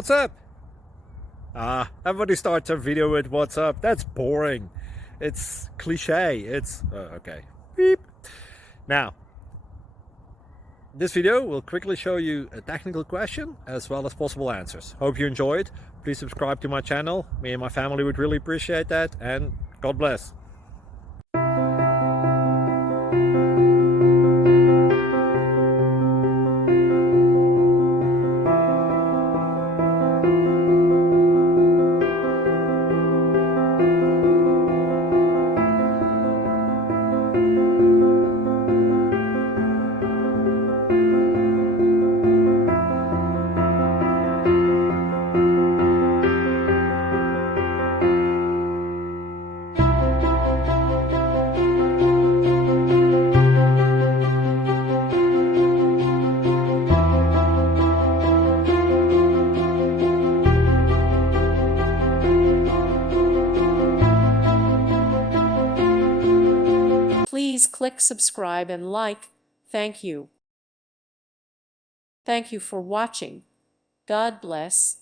What's up? Everybody starts a video with what's up. That's boring. It's cliche. It's okay. Beep. Now, this video will quickly show you a technical question as well as possible answers. Hope you enjoyed. Please subscribe to my channel. Me and my family would really appreciate that, and God bless. Please click subscribe and like. Thank you. Thank you for watching. God bless.